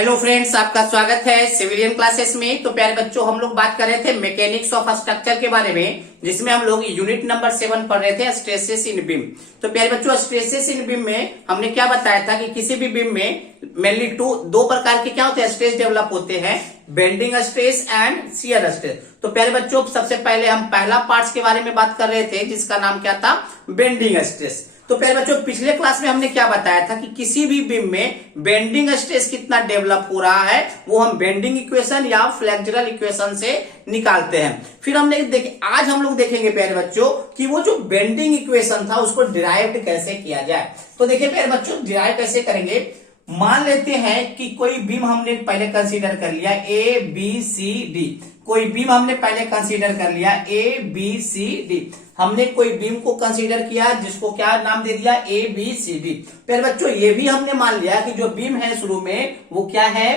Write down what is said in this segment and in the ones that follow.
Hello friends, आपका स्वागत है सिविलियन क्लासेस में। तो प्यारे बच्चों, हम लोग बात कर रहे थे मैकेनिक्स ऑफ स्ट्रक्चर के बारे में, जिसमें हम लोग यूनिट नंबर 7 पढ़ रहे थे, स्ट्रेसेस इन बीम। तो प्यारे बच्चों, स्ट्रेसेस इन बीम में हमने क्या बताया था कि किसी भी बीम में मेनली दो प्रकार के क्या होते हैं, स्ट्रेस डेवलप होते हैं, bending stress and shear stress. तो प्यारे बच्चों, सबसे पहले हम पहला पार्ट्स के बारे में बात कर रहे थे, जिसका नाम क्या था, बेंडिंग स्ट्रेस। तो प्यारे बच्चों, पिछले क्लास में हमने क्या बताया था कि किसी भी बीम में बेंडिंग स्ट्रेस कितना डेवलप हो रहा है वो हम बेंडिंग इक्वेशन या फ्लेक्सुरल इक्वेशन से निकालते हैं। फिर हमने आज हम लोग देखेंगे प्यारे बच्चों कि वो जो बेंडिंग इक्वेशन था उसको डिराइव्ड कैसे किया जाए। तो देखिए प्यारे बच्चों, डिराइव कैसे करेंगे। मान लेते हैं कि कोई बीम हमने पहले कंसीडर कर लिया ए बी सी डी। कोई बीम हमने पहले कंसीडर कर लिया ए बी सी डी। हमने कोई बीम को कंसीडर किया जिसको क्या नाम दे दिया, ए बी सी डी। फिर बच्चों, ये भी हमने मान लिया कि जो बीम है शुरू में वो क्या है,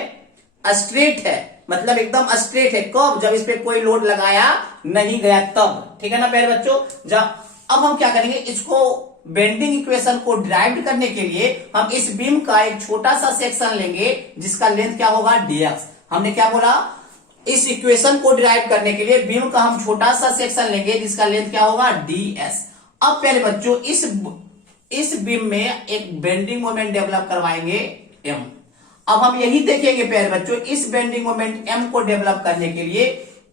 स्ट्रेट है, मतलब एकदम स्ट्रेट है। कब? जब इस पे कोई लोड लगाया नहीं गया तब। ठीक है ना प्यारे बच्चों। जब अब हम क्या करेंगे, इसको बेंडिंग इक्वेशन को डिराइव करने के लिए हम इस बीम का एक छोटा सा सेक्शन लेंगे जिसका लेंथ क्या होगा, डीएक्स। हमने क्या बोला, इस इक्वेशन को डिराइव करने के लिए बीम का हम छोटा सा सेक्शन लेंगे जिसका लेंथ क्या होगा, डीएस। अब प्यारे बच्चों, इस बीम में एक बेंडिंग मोमेंट डेवलप करवाएंगे एम। अब हम यही देखेंगे प्यारे बच्चों, इस बेंडिंग मोमेंट एम को डेवलप करने के लिए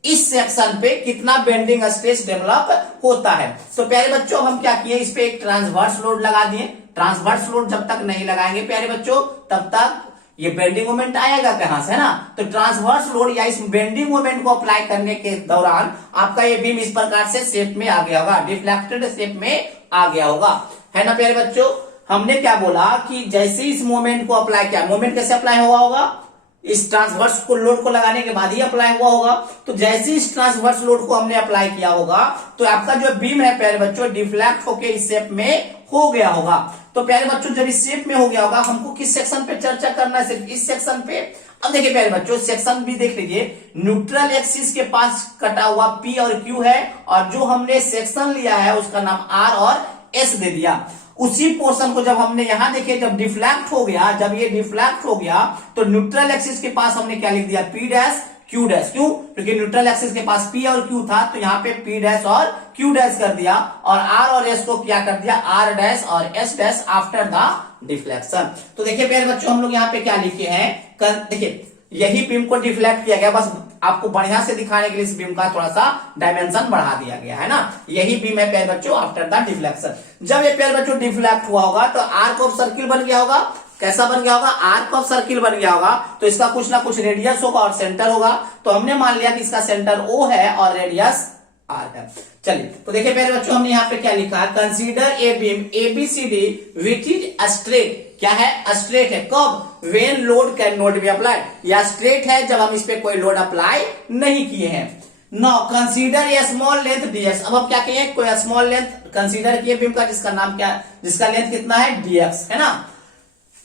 इस सेक्शन पे कितना बेंडिंग स्ट्रेस डेवलप होता है। तो प्यारे बच्चों, हम क्या किए, इस पे एक ट्रांसवर्स लोड लगा दिए। ट्रांसवर्स लोड जब तक नहीं लगाएंगे प्यारे बच्चों, तब तक ये बेंडिंग मोमेंट आएगा कहां से, है ना। तो ट्रांसवर्स लोड या इस बेंडिंग मोमेंट को अप्लाई करने के दौरान आपका ये बीम इस प्रकार से शेप में आ गया होगा, डिफ्लेक्टेड शेप में आ गया होगा, है ना प्यारे बच्चों। हमने क्या बोला कि जैसे इस मोमेंट को अप्लाई किया, मोमेंट कैसे अप्लाई हुआ होगा, इस ट्रांसवर्स को लोड को लगाने के बाद ही अप्लाई हुआ होगा। तो जैसे इस ट्रांसवर्स लोड को हमने अप्लाई किया होगा तो आपका जो बीम है प्यारे बच्चों डिफ्लेक्ट होकर इस शेप में हो गया होगा। तो प्यारे बच्चों, जब इस शेप में हो गया होगा, हमको किस सेक्शन पे चर्चा करना है, सिर्फ इस सेक्शन पे। अब देखिए प्यारे बच्चों, सेक्शन भी देख लीजिए, न्यूट्रल एक्सिस के पास कटा हुआ पी और क्यू है, और जो हमने सेक्शन लिया है उसका नाम आर और एस दे दिया। उसी पोर्शन को जब हमने यहां देखिए, जब डिफ्लेक्ट हो गया, जब ये डिफ्लेक्ट हो गया तो न्यूट्रल एक्सिस के पास हमने क्या लिख दिया, पी डैश क्यू डैश। क्यों? क्योंकि न्यूट्रल एक्सिस के पास पी और क्यू था, तो यहाँ पे पी डैश और क्यू डैश कर दिया, और आर और एस को क्या कर दिया, आर डैश और S dash after the deflection. तो देखिए प्यारे बच्चों, हम लोग यहाँ पे क्या लिखे हैं, देखिए यही बीम को डिफ्लेक्ट किया गया, बस आपको बढ़िया से दिखाने के लिए इस बीम का थोड़ा सा डायमेंशन बढ़ा दिया गया है ना। यही बीम है प्यारे बच्चों आफ्टर द डिफ्लेक्शन। जब ये प्यारे बच्चों डिफ्लेक्ट हुआ होगा तो आर्क ऑफ सर्किल बन गया होगा। कैसा बन गया होगा, आर्क ऑफ सर्किल बन गया होगा। तो इसका कुछ ना कुछ रेडियस होगा और सेंटर होगा। तो हमने मान लिया कि इसका सेंटर ओ है और रेडियस आर है। चलिए, तो देखिए प्यारे बच्चों, हमने यहाँ पे क्या लिखा, consider a beam ABCD which is straight. क्या है, स्ट्रेट है। कब? When load can not be applied, या स्ट्रेट है जब हम इस पे कोई लोड अप्लाई नहीं किए हैं। Now consider a small length dx. अब हम क्या किए, कोई स्मॉल लेंथ कंसीडर किए बीम का, जिसका नाम क्या, जिसका लेंथ कितना है, डीएक्स, है ना,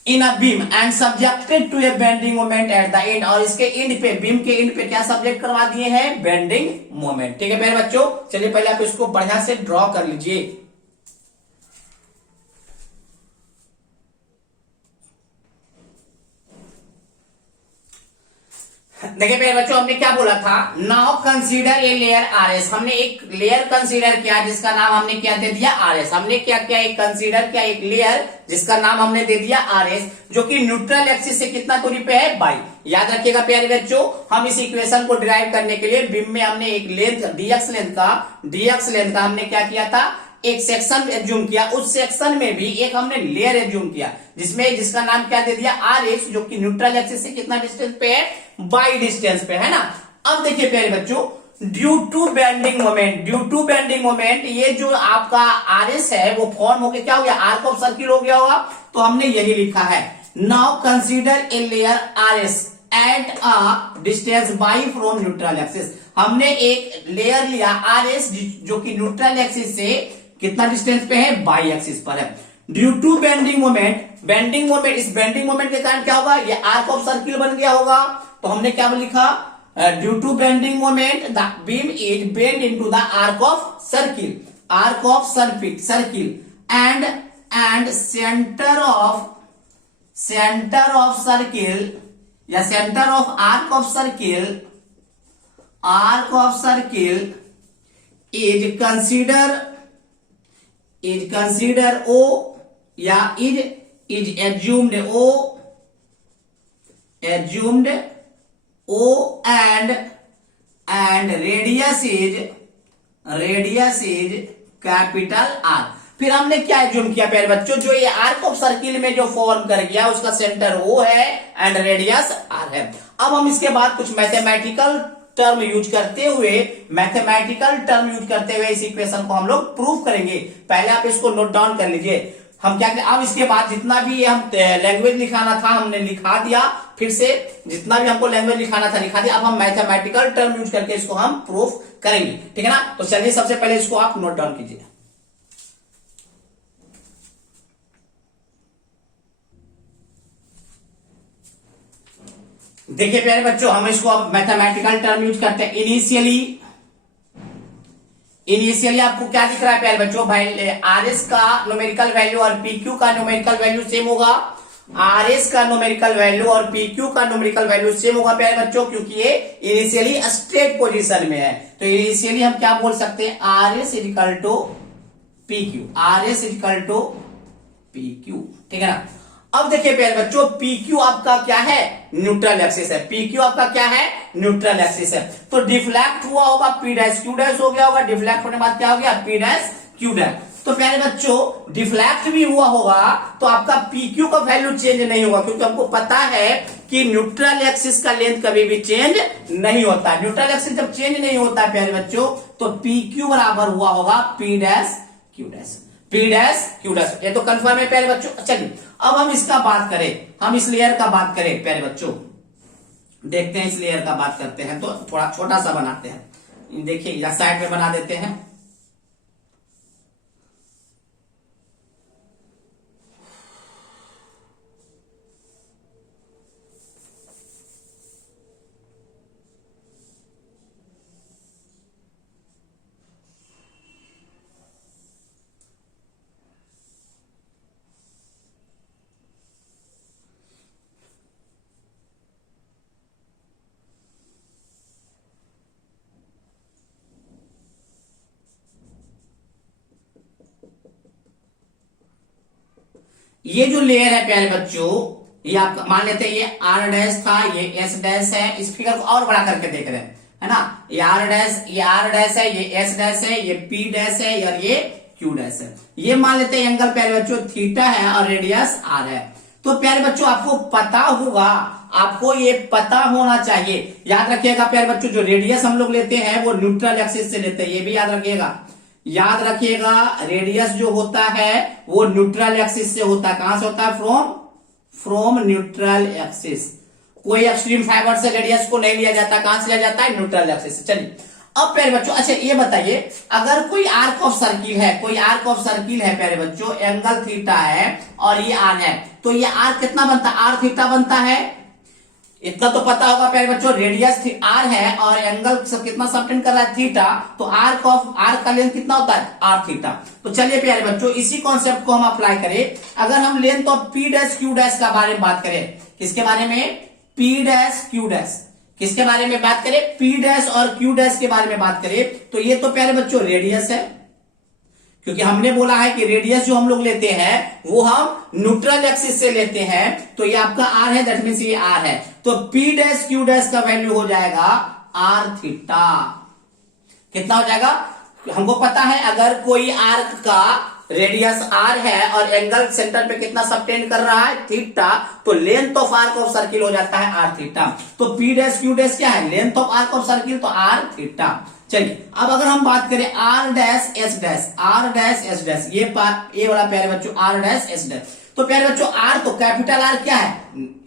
in a beam and subjected to a bending moment at the end. और इसके एंड पे, बीम के एंड पे क्या सब्जेक्ट करवा दिए हैं, बेंडिंग मोमेंट। ठीक है प्यारे बच्चों, चलिए पहले आप इसको बढ़िया से ड्रॉ कर लीजिए। देखिए प्यारे बच्चों, हमने क्या बोला था, now consider a layer R S. हमने एक लेयर कंसीडर किया जिसका नाम हमने क्या दे दिया, आर एस। हमने क्या किया, एक कंसीडर किया एक लेयर जिसका नाम हमने दे दिया आर एस, जो कि न्यूट्रल एक्सिस से कितना दूरी पे है, बाई। याद रखिएगा प्यारे बच्चों, हम इस इक्वेशन को डिराइव करने के लिए बीम में हमने एक लेंथ डीएक्स लेंथ का हमने क्या किया था, एक सेक्शन एज्यूम किया। उस सेक्शन में भी एक हमने लेयर एज्यूम किया जिसका नाम क्या दे दिया, आर एक्स, जो कि न्यूट्रल एक्सिस से कितना डिस्टेंस पे है, बाई डिस्टेंस पे, है ना। अब देखिए प्यारे बच्चों, ड्यू टू बेंडिंग मोमेंट ये जो आपका आर एस है वो फॉर्म होकर क्या हो गया, आर्क ऑफ सर्किल हो गया होगा। तो हमने यही लिखा है, now consider a layer R S at a distance by from neutral axis. हमने एक लेयर लिया आर एस जो कि न्यूट्रल एक्सिस से कितना डिस्टेंस पे है, बाई एक्सिस पर है। ड्यू टू बेंडिंग मोमेंट, इस बेंडिंग मोमेंट के कारण क्या होगा, ये आर्क ऑफ सर्किल बन गया होगा। तो हमने क्या लिखा, due to bending moment the beam is bend into the arc of circle and centre of circle या centre of arc of circle is consider O या is assumed O and radius is capital R. फिर हमने क्या assume किया प्यारे बच्चों, जो ये आर्क ऑफ सर्किल में जो फॉर्म कर गया उसका सेंटर ओ है एंड रेडियस आर है। अब हम इसके बाद कुछ मैथमेटिकल टर्म यूज करते हुए इस इक्वेशन को हम लोग प्रूव करेंगे। पहले आप इसको नोट डाउन कर लीजिए। हम क्या करें, अब इसके बाद जितना भी हम लैंग्वेज लिखाना था हमने लिखा दिया, फिर से जितना भी हमको लैंग्वेज लिखाना था लिखा दिया। अब हम मैथमेटिकल टर्म यूज करके इसको हम प्रूफ करेंगे, ठीक है ना। तो चलिए सबसे पहले इसको आप नोट डाउन कीजिए। देखिए प्यारे बच्चों, हम इसको अब मैथमेटिकल टर्म यूज करते हैं। इनिशियली आपको क्या दिख रहा है प्यारे बच्चों, भाई आरएस का न्यूमेरिकल वैल्यू और पीक्यू का न्यूमेरिकल वैल्यू सेम होगा। आरएस का न्यूमेरिकल वैल्यू और पीक्यू का न्यूमेरिकल वैल्यू सेम होगा प्यारे बच्चों, क्योंकि ये इनिशियली स्टेट पोजीशन में है। तो इनिशियली हम क्या बोल सकते हैं, आरएस इक्वल टू पीक्यू, ठीक है ना। अब देखिए प्यारे बच्चों, पीक्यू आपका क्या है, न्यूट्रल एक्सिस है। पीक्यू आपका क्या है, न्यूट्रल एक्सिस है। तो डिफ्लेक्ट हुआ होगा पी डैश क्यू डैश हो गया होगा। डिफ्लेक्ट होने के बाद क्या हो गया, पी डैश क्यू डैश। तो प्यारे बच्चों डिफ्लेक्ट भी हुआ होगा तो आपका पीक्यू का वैल्यू चेंज नहीं होगा, क्योंकि हमको पता है कि न्यूट्रल एक्सिस का लेंथ कभी भी चेंज नहीं होता। न्यूट्रल एक्सिस जब चेंज नहीं होता है प्यारे बच्चों, तो पीक्यू बराबर हुआ होगा पी डैश क्यू डैश। ये तो कंफर्म है प्यारे बच्चों। चलिए अब हम इसका बात करें, हम इस लेयर का बात करें प्यारे बच्चों। देखते हैं इस लेयर का बात करते हैं, तो थोड़ा छोटा सा बनाते हैं। देखिए या साइड में बना देते हैं। ये जो लेयर है प्यारे बच्चों, ये आप मान लेते हैं ये आर डैश था, ये एस डैश है। इस फिगर को और बड़ा करके देख रहे हैं, है ना। ये आर डैश है, ये एस डैश है, ये पी डैश है और ये क्यू डैश है। ये मान लेते हैं एंगल प्यारे बच्चों थीटा है और रेडियस आर है। तो प्यारे बच्चों आपको पता होगा, आपको ये पता होना चाहिए। याद रखिएगा प्यारे बच्चों, जो रेडियस हम लोग लेते हैं वो न्यूट्रल एक्सिस से लेते हैं, ये भी याद रखिएगा। रेडियस जो होता है वो न्यूट्रल एक्सिस से होता है। कहां से होता है, फ्रॉम न्यूट्रल एक्सिस। कोई एक्सट्रीम फाइबर से रेडियस को नहीं लिया जाता, कहां से लिया जाता है, न्यूट्रल एक्सिस से। चलिए अब प्यारे बच्चों, अच्छा ये बताइए, अगर कोई आर्क ऑफ सर्किल है प्यारे बच्चों, एंगल थीटा है और ये आर है, तो ये आर कितना बनता है, आर थीटा बनता है। इतना तो पता होगा प्यारे बच्चों, रेडियस आर है और एंगल कितना सबटेंड कर रहा है, थीटा। तो आर का लेंथ कितना होता है, आर थीटा। तो चलिए प्यारे बच्चों, इसी कॉन्सेप्ट को हम अप्लाई करें। अगर हम length of P dash Q dash का बारे में बात करें, किसके बारे में, पी डैश क्यू डैश, किसके बारे में बात करें, पी डैश और क्यू डैश के बारे में बात करें, तो ये तो प्यारे बच्चों रेडियस है, क्योंकि हमने बोला है कि रेडियस जो हम लोग लेते हैं वो हम न्यूट्रल एक्सिस से लेते हैं। तो ये आपका आर है, दैट मींस ये आर है। तो पी डैश क्यू डैश का वैल्यू हो जाएगा आर थीटा। कितना हो जाएगा, हमको पता है अगर कोई आर्क का रेडियस आर है और एंगल सेंटर पे कितना सबटेंड कर रहा है, थीटा, तो length of arc of circle हो जाता है आर थीटा। तो पी डैश क्यू डैश क्या है, length of arc of circle, तो आर थीटा। चलिए अब अगर हम बात करें आर डैश एस डैश, ये वाला प्यारे बच्चों आर डैश एस डैश। तो प्यारे बच्चों आर तो कैपिटल आर क्या है,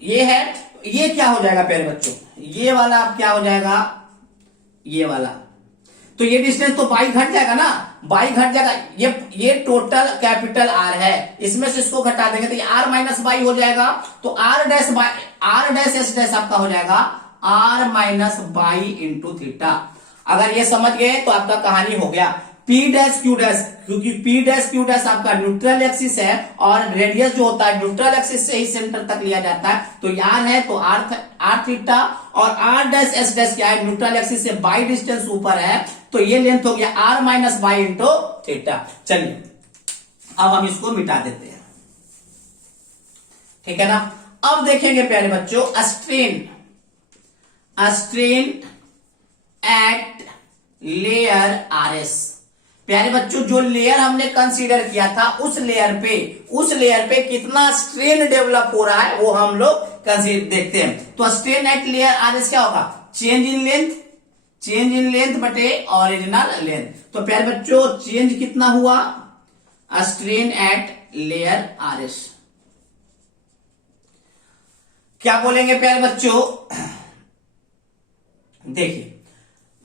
ये है। ये क्या हो जाएगा प्यारे बच्चों, ये वाला क्या हो जाएगा, ये वाला। तो ये डिस्टेंस तो बाई घट जाएगा ना, बाई घट जाएगा। ये टोटल कैपिटल आर है, इसमें से इसको घटा देंगे तो ये आर माइनस बाई हो जाएगा। तो आर डैश एस डैश आपका हो जाएगा R minus y into theta. अगर ये समझ गए तो आपका कहानी हो गया। पी डैश क्यू डैश, क्योंकि पी डैश क्यू डैश आपका न्यूट्रल एक्सिस है और रेडियस जो होता है न्यूट्रल एक्सिस से ही सेंटर तक लिया जाता है, तो यार है तो आर थीटा, और आर डैश एस डैश क्या है, न्यूट्रल एक्सिस से बाई डिस्टेंस ऊपर है, तो ये लेंथ हो गया R minus y into theta. चलिए अब हम इसको मिटा देते हैं, ठीक है ना। अब देखेंगे प्यारे बच्चों strain at layer R S. प्यारे बच्चों जो लेयर हमने कंसीडर किया था उस लेयर पे कितना स्ट्रेन डेवलप हो रहा है वो हम लोग कंसीडर देखते हैं। तो strain at layer R S क्या होगा, चेंज इन लेंथ बटे ओरिजिनल लेंथ। तो प्यारे बच्चों चेंज कितना हुआ, strain at layer R S, क्या बोलेंगे प्यारे बच्चों, देखिए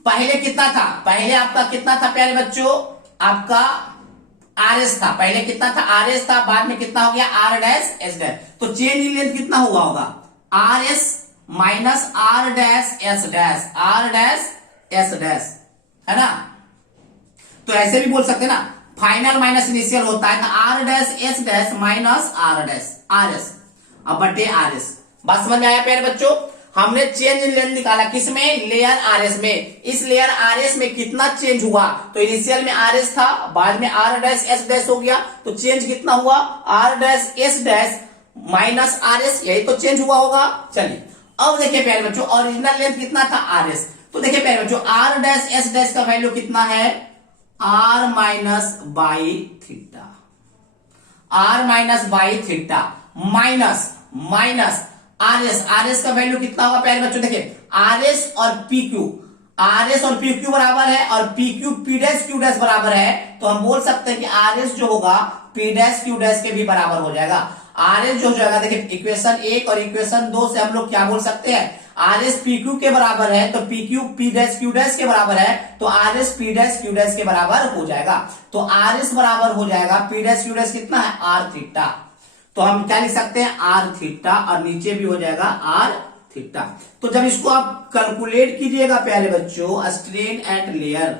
पहले कितना था, पहले आपका कितना था प्यारे बच्चों, आपका आर एस था, पहले कितना था आर एस था, बाद में कितना हो गया आर डैश एस डैश। तो चेंज इन लेंथ कितना हुआ होगा, R S minus R dash S dash, R dash S dash, है ना। तो ऐसे भी बोल सकते हैं ना, फाइनल माइनस इनिशियल होता है, तो R dash S dash minus R dash R S, अब बटे आर एस। बात समझ में आया प्यारे बच्चों। हमने चेंज इन लेंथ निकाला किसमें, लेयर आरएस में। इस लेयर आरएस में कितना चेंज हुआ, तो इनिशियल में आरएस था, बाद में आर डैश एस डैश हो गया, तो चेंज कितना हुआ R dash S dash minus RS, यही तो चेंज हुआ होगा। चलिए अब देखिए प्यारे बच्चों ओरिजिनल लेंथ कितना था आरएस, तो देखिए प्यारे बच्चों आर डैश एस डैश का वैल्यू कितना है, R minus y theta, R minus y theta minus minus RS का वैल्यू कितना होगा प्यारे बच्चों, देखिए आरएस और पीक्यू बराबर है और PQ P dash Q dash बराबर है, तो हम बोल सकते हैं कि आरएस जो होगा पी डैश क्यू डैश के भी बराबर हो जाएगा। आरएस जो हो जाएगा, देखिए इक्वेशन 1 और इक्वेशन 2 से हम लोग क्या बोल सकते हैं, आरएस पीक्यू के बराबर है तो PQ P dash Q dash के बराबर है, तो RS P dash Q dash के बराबर हो जाएगा। तो आरएस बराबर हो जाएगा पी डैश क्यू डैश कितना है आर थीटा, तो हम क्या लिख सकते हैं आर थीटा, और नीचे भी हो जाएगा आर थीटा। तो जब इसको आप कैलकुलेट कीजिएगा प्यारे बच्चों strain at layer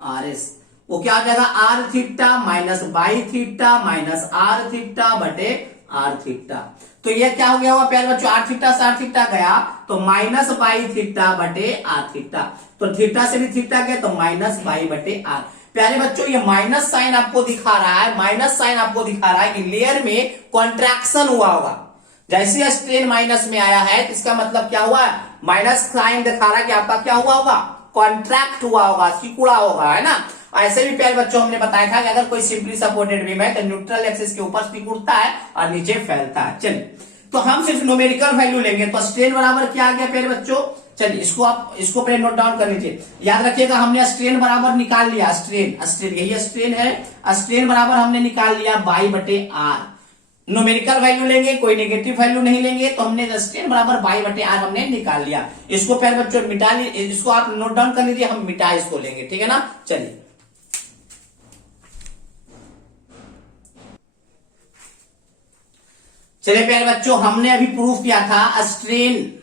R S, वो क्या हो जाएगा R theta minus y theta minus R theta बटे आर थीटा। तो ये क्या हो गया हुआ प्यारे बच्चों, आर थीटा से आर थीटा गया तो माइनस बाई थीटा बटे आर थीटा, तो थीटा से भी थीटा गया तो माइनस बाई बटे आर। प्यारे बच्चों ये माइनस साइन आपको दिखा रहा है, माइनस साइन आपको दिखा रहा है कि लेयर में कॉन्ट्रैक्शन हुआ होगा। जैसे स्ट्रेन माइनस में आया है तो इसका मतलब क्या हुआ, माइनस साइन दिखा रहा है कि आपका क्या हुआ होगा, कॉन्ट्रैक्ट हुआ होगा, सिकुड़ा होगा, है ना। ऐसे भी प्यारे बच्चों हमने बताया था कि अगर कोई सिंपली सपोर्टेड बीम है तो न्यूट्रल एक्सिस के ऊपर सिकुड़ता है और नीचे फैलता है। चलिए तो हम सिर्फ न्यूमेरिकल वैल्यू लेंगे, तो स्ट्रेन बराबर क्या आ गया प्यारे बच्चों, चलिए इसको पहले नोट डाउन कर लीजिए। याद रखिएगा हमने स्ट्रेन बराबर निकाल लिया, स्ट्रेन यही स्ट्रेन है, स्ट्रेन बराबर हमने निकाल लिया बाई बटे आर। न्यूमेरिकल वैल्यू लेंगे, कोई नेगेटिव वैल्यू नहीं लेंगे, तो हमने स्ट्रेन बराबर बाई बटे आर हमने निकाल लिया। इसको प्यारे बच्चों मिटा लीजिए, इसको आप नोट डाउन कर लीजिए, हम मिटा इसको लेंगे, ठीक है ना। चलिए प्यारे बच्चों हमने अभी प्रूफ किया था स्ट्रेन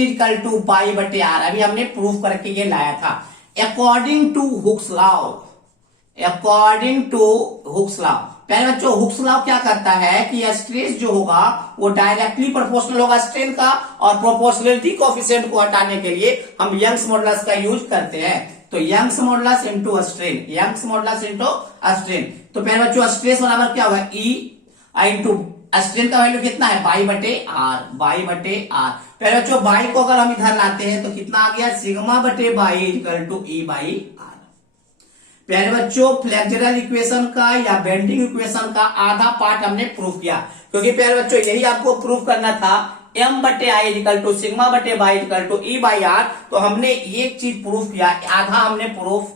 इक्वल टू बाई बटे आर, अभी हमने प्रूफ करके ये लाया था। अकॉर्डिंग टू हुक्स लॉ प्यारे बच्चों हुक्स लॉ क्या करता है कि स्ट्रेस जो होगा वो डायरेक्टली प्रोपोर्शनल होगा स्ट्रेन का, और प्रोपोर्शनलिटी कोएफिशिएंट को हटाने के लिए हम यंग्स मॉडुलस का यूज करते हैं। तो यंग्स मॉडुलस इनटू स्ट्रेन, तो प्यारे बच्चों स्ट्रेस बराबर क्या होगा ई इंटू स्ट्रेन का वैल्यू कितना है बाई बटे आर, पहले बच्चों बाई को अगर हम इधर लाते हैं तो कितना आ गया सिग्मा बटे y equal to E by R. प्यारे बच्चों फ्लेक्सुरल इक्वेशन का या बेंडिंग इक्वेशन का आधा पार्ट हमने प्रूफ किया, क्योंकि प्यारे बच्चों यही आपको प्रूफ करना था m बटे आई इक्वल टू सिग्मा बटे y equal to E by R. तो हमने एक चीज प्रूफ किया, आधा हमने प्रूफ,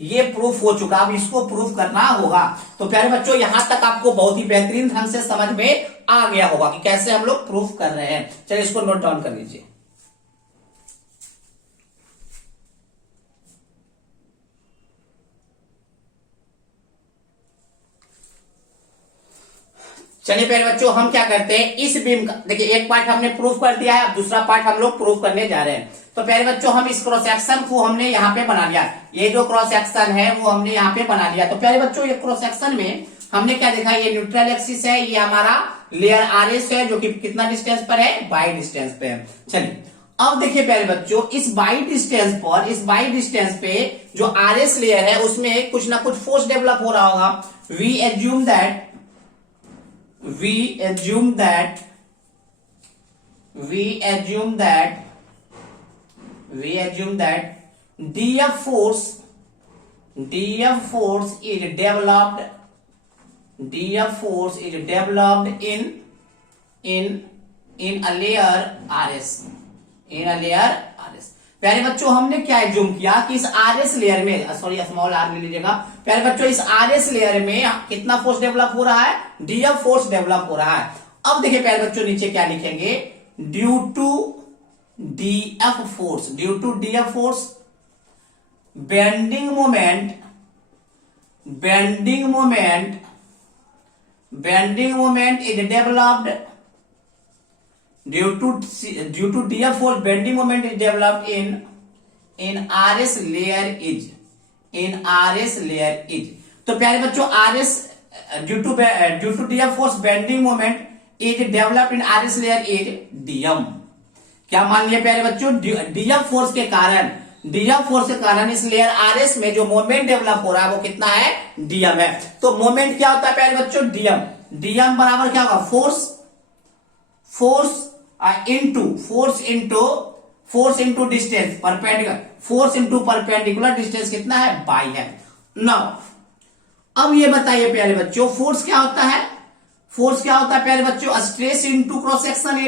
ये प्रूफ हो चुका, अब इसको प्रूफ करना होगा। तो प्यारे बच्चों यहां तक आपको बहुत ही बेहतरीन ढंग से समझ में आ गया होगा कि कैसे हम लोग प्रूफ कर रहे हैं। चलिए इसको नोट डाउन कर लीजिए। चलिए प्यारे बच्चों हम क्या करते हैं, इस बीम का देखिए एक पार्ट हमने प्रूफ कर दिया है, अब दूसरा पार्ट हम लोग प्रूफ करने जा रहे हैं। तो प्यारे बच्चों हम इस क्रॉस सेक्शन को हमने यहाँ पे बना लिया, ये जो क्रॉस सेक्शन है वो हमने यहाँ पे बना लिया। तो प्यारे बच्चों ये क्रॉस सेक्शन में हमने क्या देखा, ये न्यूट्रल एक्सिस है, ये हमारा लेयर आरएस है जो कि कितना डिस्टेंस पर है, बाई डिस्टेंस पे है। चलिए अब देखिए प्यारे बच्चों इस बाई डिस्टेंस पे जो आरएस लेयर है उसमें कुछ ना कुछ फोर्स डेवलप हो रहा होगा। We assume that df force is developed in a layer RS, प्यारे बच्चों हमने क्या एज्यूम किया कि इस आरएस लेयर में, सॉरी स्मॉल आर ले लीजिएगा, प्यारे बच्चों इस आरएस लेयर में कितना फोर्स डेवलप हो रहा है, डीएफ फोर्स डेवलप हो रहा है। अब देखिए प्यारे बच्चों नीचे क्या लिखेंगे, due to df force bending moment is developed due to df force bending moment is developed in RS layer edge, तो प्यारे बच्चों RS due to df force bending moment is developed in RS layer edge dm। क्या मान लिया प्यारे बच्चों, df force के कारण इस लेयर RS में जो मोमेंट डेवलप हो रहा है वो कितना है, dm है। तो मोमेंट क्या होता है प्यारे बच्चों, dm बराबर क्या होगा, force into distance, perpendicular distance कितना है, बाई है। नाउ अब ये बताइए प्यारे बच्चों फोर्स क्या होता है प्यारे बच्चों, stress into cross section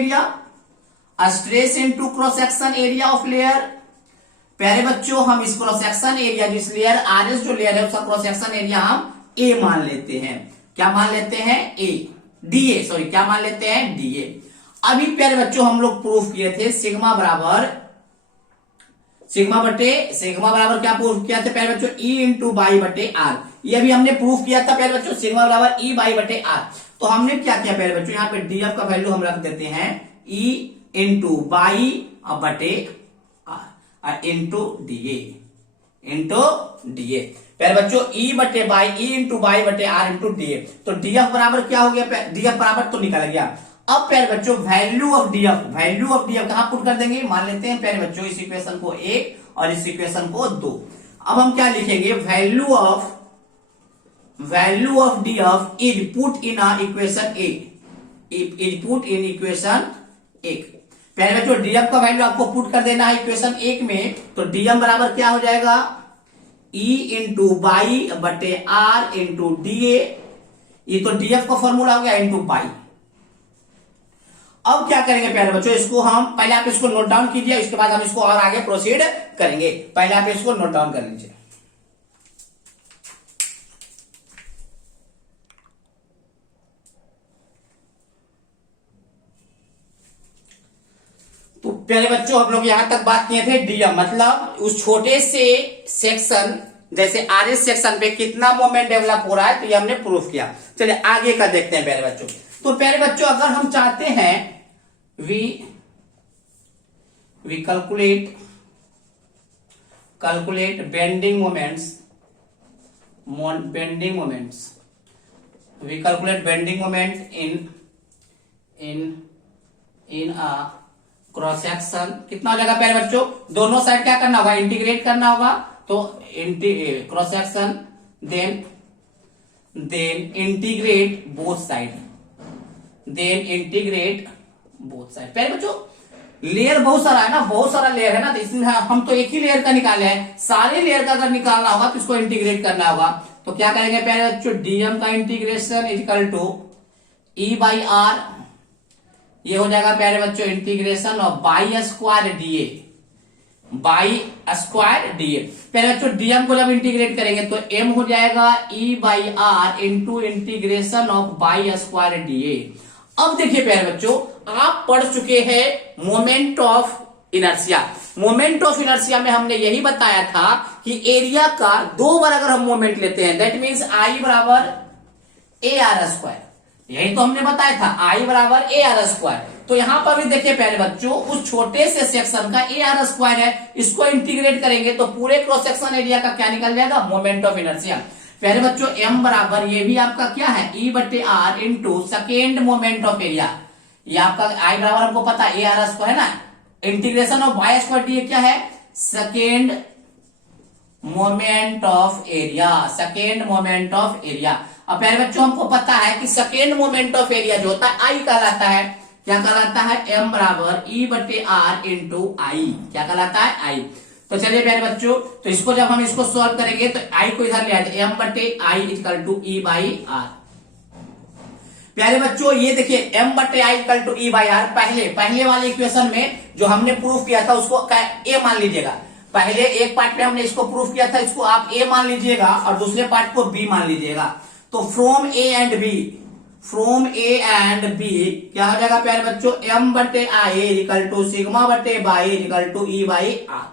area of layer. प्यारे बच्चों हम इस क्रॉस सेक्शन एरिया, जिस लेयर आरएस जो लेयर है उसका क्रॉस सेक्शन एरिया हम ए मान लेते हैं। क्या मान लेते हैं, डीए। अभी प्यारे बच्चों हम लोग प्रूफ किए थे सिग्मा बराबर क्या प्रूफ किया था प्यारे बच्चों, ई इंटू बाई बटे आर। ये भी हमने प्रूफ किया था प्यारे बच्चों, सिग्मा बराबर ई बाई बटे आर। तो हमने क्या किया प्यारे बच्चों, यहाँ पे डीएफ का वैल्यू हम रख देते हैं ई इंटू बाई बटे आर इंटू डीए। प्यारे बच्चों ई इंटू बाई बटे आर इंटू डीए। तो डीएफ बराबर क्या हो गया, डीएफ बराबर तो निकल गया। अब प्यारे बच्चों वैल्यू ऑफ डीएफ कहां पुट कर देंगे, मान लेते हैं प्यारे बच्चों इस इक्वेशन को 1 और इस इक्वेशन को 2। अब हम क्या लिखेंगे, value of DF is put in equation 1। प्यारे बच्चों डीएफ का वैल्यू आपको पुट कर देना है इक्वेशन 1 में। तो डीएम बराबर क्या हो जाएगा, ई इंटू बाई बटे आर इंटू डीए। ये तो डीएफ का फॉर्मूला हो गया इंटू बाई। अब क्या करेंगे प्यारे बच्चों, इसको हम पहले आप इसको नोट डाउन कीजिए, इसके बाद हम इसको और आगे प्रोसीड करेंगे। पहले आप इसको नोट डाउन कर लीजिए। तो प्यारे बच्चों हम लोग यहां तक बात किए थे डीएम मतलब उस छोटे से सेक्शन जैसे आरएस सेक्शन पे कितना मोमेंट डेवलप हो रहा है, तो ये हमने प्रूफ किया। चलिए आगे का देखते हैं प्यारे बच्चों। तो प्यारे बच्चों अगर हम चाहते हैं we calculate bending moments, we calculate bending moment in a cross section. कितना हो जाएगा प्यारे बच्चों, दोनों साइड क्या करना होगा, इंटीग्रेट करना होगा। तो cross section then integrate both side, प्यारे बच्चों लेयर बहुत सारा है ना, तो इसमें हम तो एक ही लेयर का निकाले हैं, सारे लेयर का अगर निकालना होगा तो इसको इंटीग्रेट करना होगा। तो क्या करेंगे प्यारे बच्चों, डीएम का integration equal to E by R, ये हो जाएगा प्यारे बच्चों integration of y square dA. प्यारे बच्चों डीएम को जब इंटीग्रेट करेंगे तो एम हो जाएगा E by R into integration of y square dA. अब देखिए प्यारे बच्चों आप पढ़ चुके हैं मोमेंट ऑफ इनर्शिया में हमने यही बताया था कि एरिया का 2 बार अगर हम मोमेंट लेते हैं दैट मीन्स आई बराबर ए आर स्क्वायर। यही तो हमने बताया था, आई बराबर ए आर स्क्वायर। तो यहाँ पर भी देखिए प्यारे बच्चों, उस छोटे से सेक्शन का ए आर स्क्वायर है, इसको इंटीग्रेट करेंगे तो पूरे क्रॉस सेक्शन एरिया का क्या निकल जाएगा, मोमेंट ऑफ इनर्शिया। प्यारे बच्चों एम बराबर ये भी आपका क्या है, ई बटे R into second moment of area. ये आपका आई बराबर हमको पता है ए आर स्क्वायर है ना, integration of y square d क्या है, second moment of area, second moment of area. अब प्यारे बच्चों हमको पता है कि सेकेंड मोमेंट ऑफ एरिया जो होता है आई कहलाता है, क्या कहलाता है, एम बराबर ई बटे आर इंटू आई, क्या कहलाता है, आई। तो चलिए प्यारे बच्चों, तो इसको जब हम इसको सॉल्व करेंगे तो आई को इधर ले आते, एम बटे I equal to E by R. प्यारे बच्चों ये देखिए एम बटे I equal to E by R, पहले वाले इक्वेशन में जो हमने प्रूफ किया था उसको ए मान लीजिएगा। पहले एक पार्ट में हमने इसको प्रूफ किया था, इसको आप ए मान लीजिएगा और दूसरे पार्ट को बी मान लीजिएगा। तो फ्रॉम ए एंड बी क्या हो जाएगा प्यारे बच्चों, एम बटे आई इक्वल टू सिग्मा बटे y equal to E by R.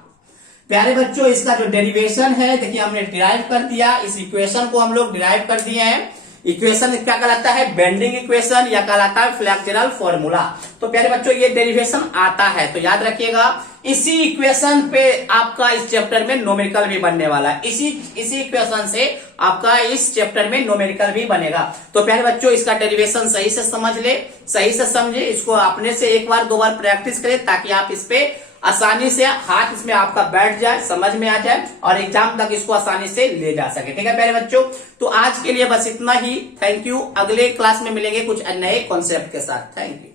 प्यारे बच्चों इसका जो डेरिवेशन है देखिए हमने डिराइव कर दिया, इस इक्वेशन को हम लोग डिराइव कर दिए हैं। इक्वेशन क्या कहलाता है, बेंडिंग इक्वेशन या कहलाता है फ्लेक्चरल फॉर्मूला। तो प्यारे बच्चों ये डेरिवेशन आता है, तो याद रखिएगा इसी इक्वेशन पे आपका इस चैप्टर में न्यूमेरिकल भी बनने वाला है। इसी इक्वेशन से आपका इस चैप्टर में न्यूमेरिकल भी बनेगा। तो प्यारे बच्चों इसका डेरिवेशन सही से समझ ले, सही से समझे, इसको अपने से एक बार दो बार प्रैक्टिस करें ताकि आप इस पे आसानी से हाथ इसमें आपका बैठ जाए, समझ में आ जाए और एग्जाम तक इसको आसानी से ले जा सके। ठीक है प्यारे बच्चों, तो आज के लिए बस इतना ही। Thank you. अगले क्लास में मिलेंगे कुछ नए कॉन्सेप्ट के साथ। Thank you.